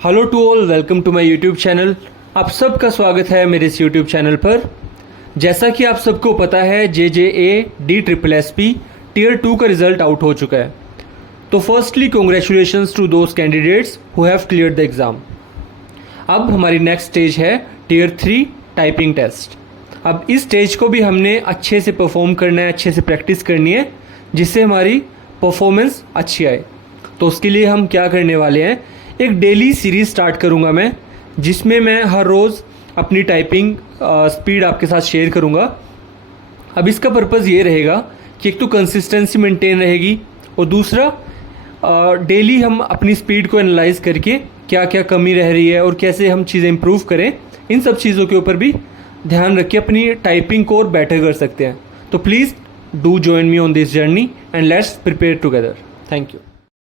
Hello to all, welcome to my YouTube channel. आप सबका स्वागत है मेरे इस यूट्यूब चैनल पर। जैसा कि आप सबको पता है, JJA DSSSP टीयर 2 का रिजल्ट आउट हो चुका है। तो firstly congratulations to those candidates who have cleared the exam. अब हमारी नेक्स्ट स्टेज है टीयर 3 टाइपिंग टेस्ट। अब इस स्टेज को भी हमने अच्छे से परफॉर्म करना है, अच्छे से प्रैक्टिस करनी है, जिससे हमारी परफॉर्मेंस अच्छी आए। तो उसके लिए हम क्या करने वाले हैं, एक डेली सीरीज़ स्टार्ट करूंगा मैं, जिसमें मैं हर रोज़ अपनी टाइपिंग स्पीड आपके साथ शेयर करूंगा। अब इसका पर्पज़ ये रहेगा कि एक तो कंसिस्टेंसी मेंटेन रहेगी, और दूसरा डेली हम अपनी स्पीड को एनालाइज करके क्या क्या कमी रह रही है और कैसे हम चीज़ें इंप्रूव करें, इन सब चीज़ों के ऊपर भी ध्यान रख के अपनी टाइपिंग को और बेटर कर सकते हैं। तो please do join me on this journey and let's prepare together. Thank you.